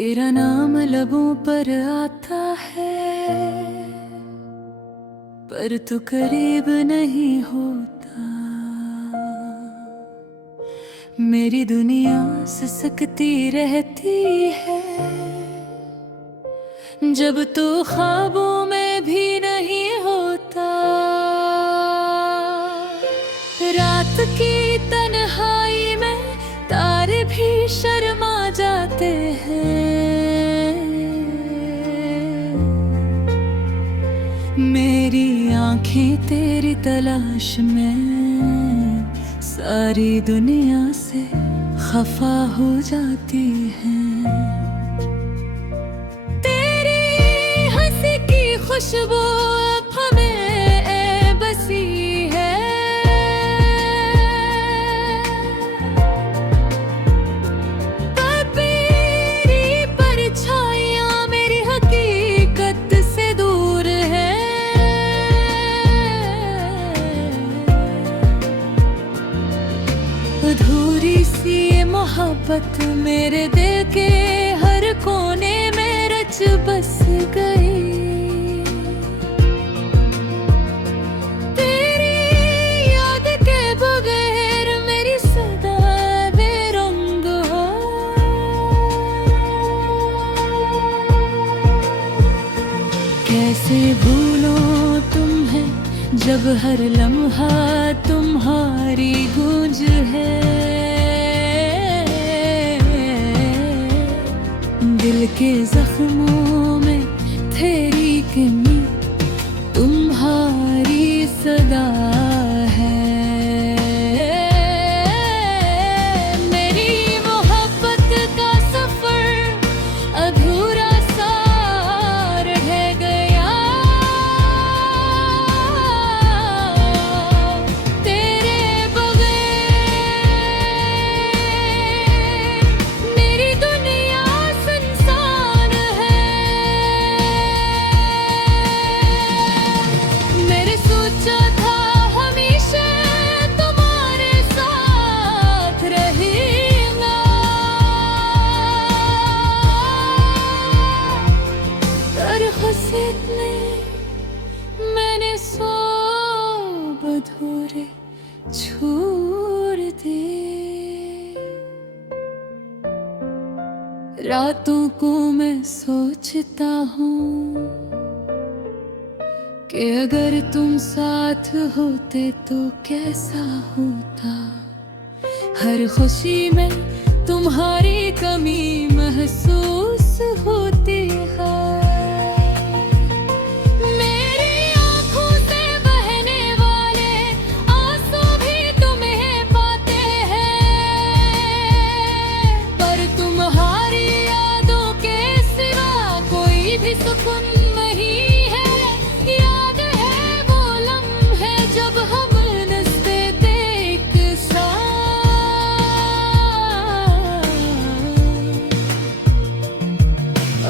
तेरा नाम लबों पर आता है, पर तू करीब नहीं होता। मेरी दुनिया सिसकती रहती है, जब तू ख्वाबों में भी नहीं होता। रात की तन्हाई में तारे भी शर्मा जाते हैं। मेरी आंखें तेरी तलाश में सारी दुनिया से खफा हो जाती हैं। तेरी हंसी की खुशबू अब हमें बसी है। तेरी परछाइयां मेरी हकीकत से दूर है। अधूरी सी ये मोहब्बत मेरे दिल के हर कोने में रच बस गई। तेरी याद के बगैर मेरी सदा बेरंग हो। कैसे भूलूं तुम्हें जब हर लम्हा तुम्हारी गूंज है। दिल के जख्मों में तेरी कमी तुम्हारी सदा है। मेरी मोहब्बत का सफर अधूरा सा रह गया। तेरे बगैर मेरी दुनिया सुनसान है। मैंने सोचा था हमेशा तुम्हारे साथ रहूंगा, पर हसीन ने मैंने सब अधूरे छोड़ दिए। रातों को मैं सोचता हूँ कि अगर तुम साथ होते तो कैसा होता। हर खुशी में तुम्हारी कमी महसूस होती है। मेरी आँखों से बहने वाले आंसू भी तुम्हें पाते हैं, पर तुम्हारी यादों के सिवा कोई भी सुकून नहीं है। याद है वो लम्हे जब हम नचते थे एक साथ।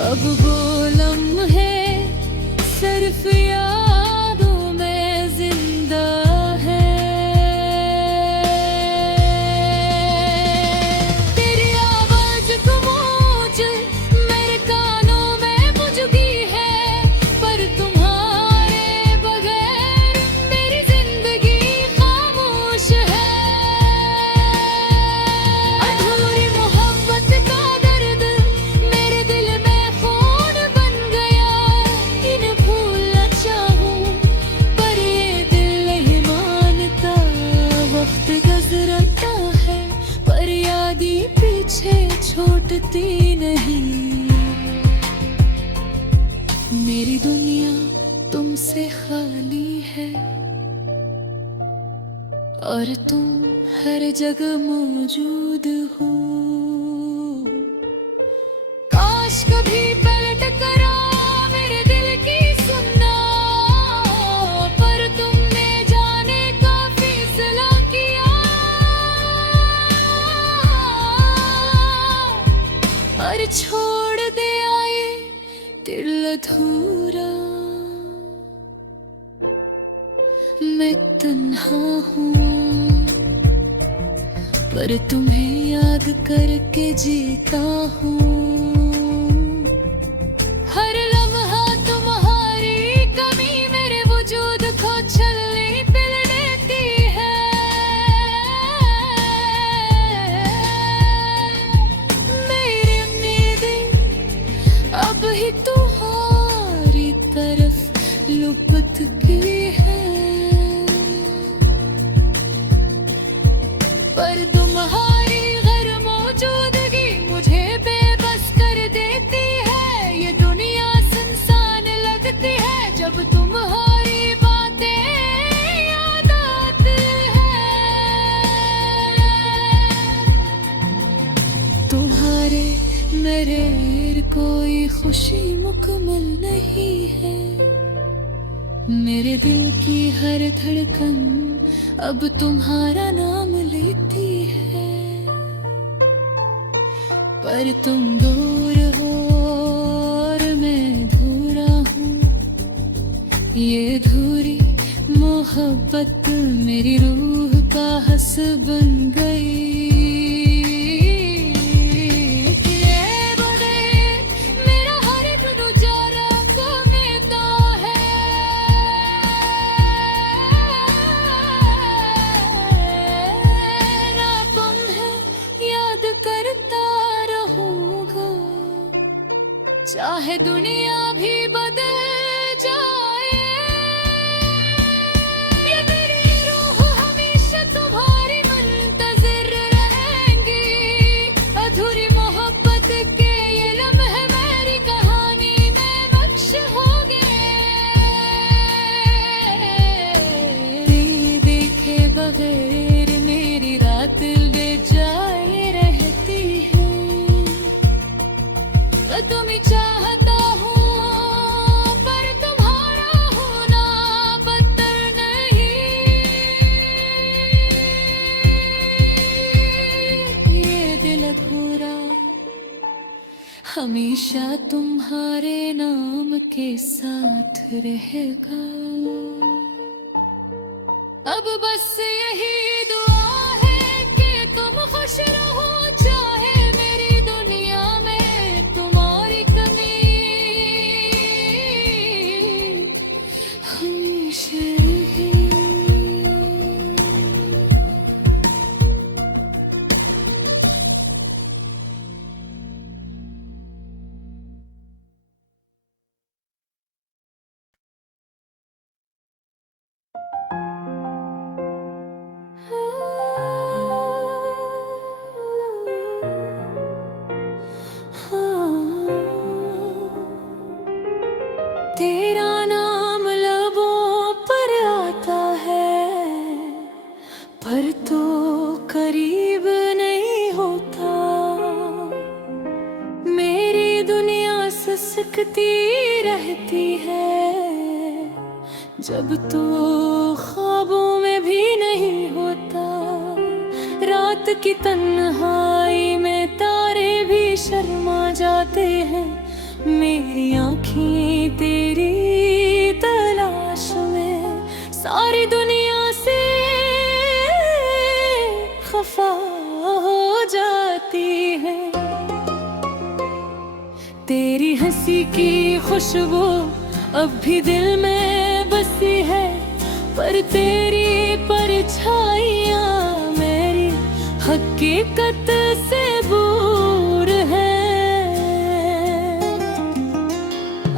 अब वो लम्हे सिर्फ यादों में जिंदा है। तेरी आवाज गूंज मेरे कानों में गूंजती है, पर तुम्हारे बगैर मेरी जिंदगी खामोश है। अधूरी मोहब्बत का दर्द मेरे दिल में खून बन गया। इन भूलना चाहूं पर ये दिल नहीं मानता। वक्त गुजरता है पर यादें पीछे छोड़ती नहीं। मेरी दुनिया तुमसे खाली है और तुम हर जगह मौजूद हो। काश कभी पलट कर आ मेरे दिल की सुनना, पर तुमने जाने का फैसला किया। और छोड़ दे आए दिल अधूरा। मैं तन्हा हूँ पर तुम्हें याद करके जीता हूँ। मोहब्बत की है। पर तुम्हारी गैर मौजूदगी मुझे बेबस कर देती है। ये दुनिया सुनसान लगती है जब तुम्हारी बातें याद आती है। तुम्हारे मेरे कोई खुशी मुकम्मल नहीं है। मेरे दिल की हर धड़कन अब तुम्हारा नाम लेती है। पर तुम दूर हो और मैं अधूरा हूँ। ये अधूरी मोहब्बत मेरी रूह का हस बन गई। चाहे दुनिया भी बदल जाए, ये मेरी रूह हमेशा तुम्हारी मुंतज़िर रहेंगी। अधूरी मोहब्बत के ये लम्हे मेरी कहानी में नक्श हो गए। देखे बगैर मेरी रात बेजाए रहती है। तुम ही चाहता हूँ पर तुम्हारा होना बदतर नहीं। ये दिल पूरा हमेशा तुम्हारे नाम के साथ रहेगा। अब बस यही दुआ है कि तुम खुश रहो। चाहे मेरी दुनिया में तुम्हारी कमी हमेशा ही। तेरा नाम लबों पर आता है पर तो करीब नहीं होता। मेरी दुनिया सिसकती रहती है जब तो ख्वाबों में भी नहीं होता। रात की तन्हाई में तारे भी शर्मा जाते हैं। मेरी आँखें तेरी तलाश में सारी दुनिया से खफा हो जाती है। तेरी हंसी की खुशबू अब भी दिल में बसी है। पर तेरी परछाइयाँ मेरी हकीकत से दूर है।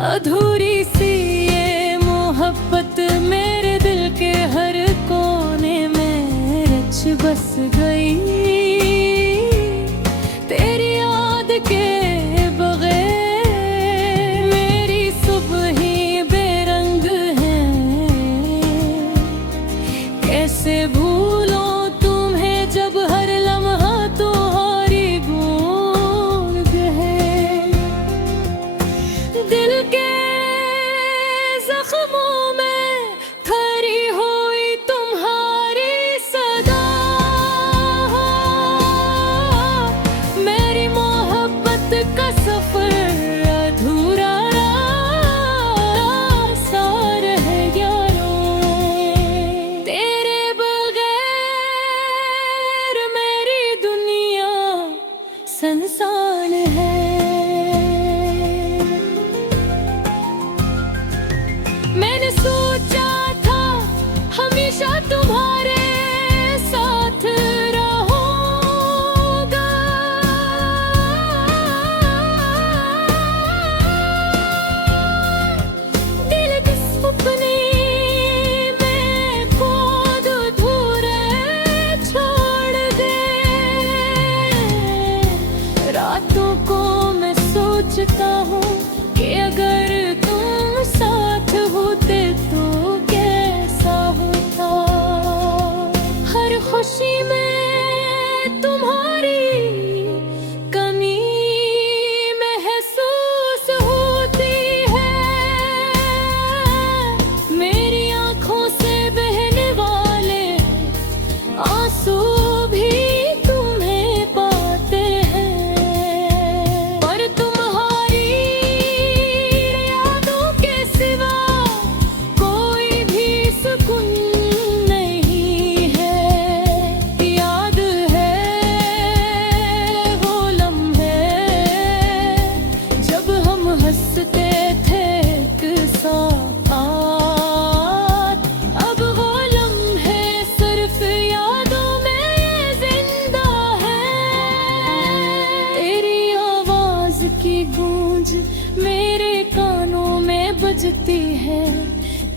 अधूरी सी ये मोहब्बत मेरे दिल के हर कोने में रच बस गई। तेरी याद के बगैर मेरी सुबह ही बेरंग है। कैसे भूलो तुम्हें जब हर लम्हा तुम्हारी गूंज है। दिल के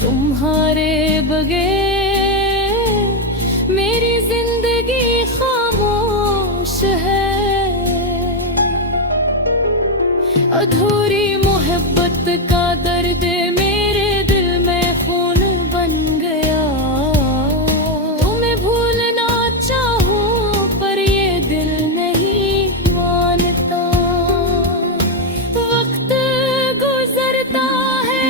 तुम्हारे बगैर मेरी जिंदगी खामोश है। अधूरी मोहब्बत का दर्द मेरे दिल में खून बन गया। तुम्हें भूलना चाहूं पर ये दिल नहीं मानता। वक्त गुजरता है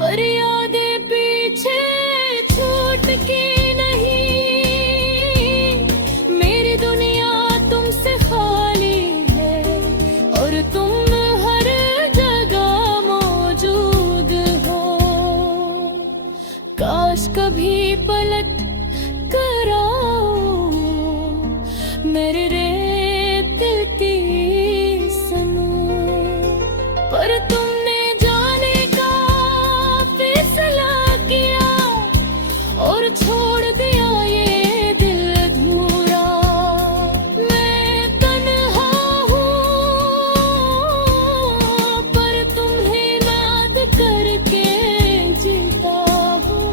पर यादें पीछे छूटती नहीं। मेरी दुनिया तुमसे खाली है और तुम हर जगह मौजूद हो। काश कभी पलट कर आओ मेरे रेतती सनम। पर तुमने जाने का फैसला किया और छोड़ दिया ये दिल अधूरा। मैं तन्हा हूँ पर तुम्हें याद करके जीता हूँ।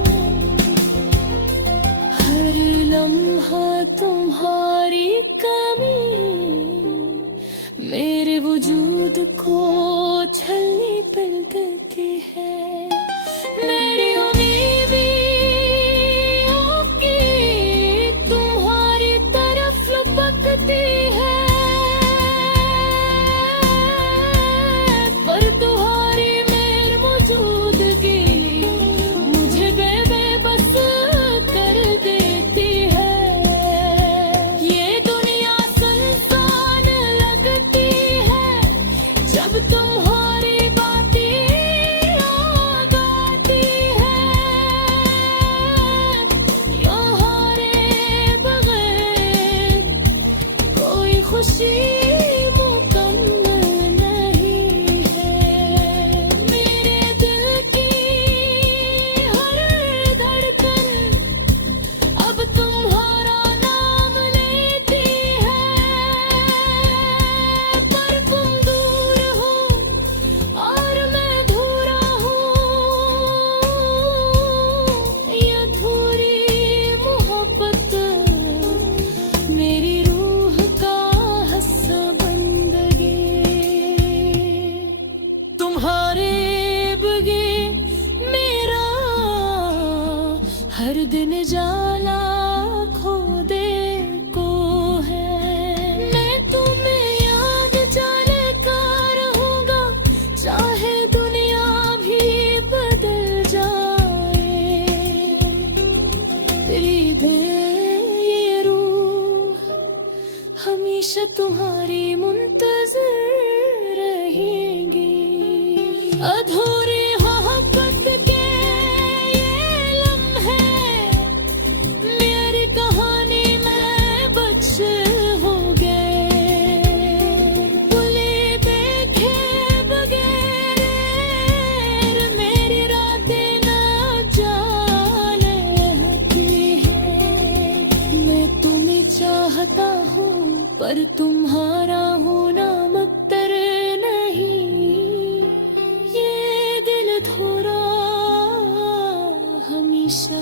हर लम्हा तुम्हारी कमी मेरे वजूद को छलनी पिल देती है। मेरी उम्मीदों की तुम्हारी तरफ लपकती है पर तुम्हारी मेरी मौजूदगी मुझे बेबस कर देती है। ये दुनिया सुनसान लगती है जब तुम्हारी बातें याद आती है। यहाँ रे बगैर कोई खुशी मुकम्मल नहीं है। मेरे दिल की हर धड़कन अब तुम्हारा नाम लेती है। पर तुम दूर हो और मैं अधूरा हूँ। ये अधूरी मोहब्बत मेरी रूह का हिस्सा बन गई। तुम्हारे बगैर मेरा हर दिन जाला खो दे को है। मैं तुम्हें याद जाने का रहूंगा चाहे दुनिया भी बदल जाए। तेरी ये रूह हमेशा तुम्हारी मुंतज़िर रहेगी। अधूरी मोहब्बत के ये लम्हे मेरी कहानी में बच हो गए। भूले देखे बगैर मेरी रातें न जाने होती है। मैं तुम्हें चाहता हूँ पर तुम्हारा होना मुक्तर नहीं। ये दिल थोड़ा हमेशा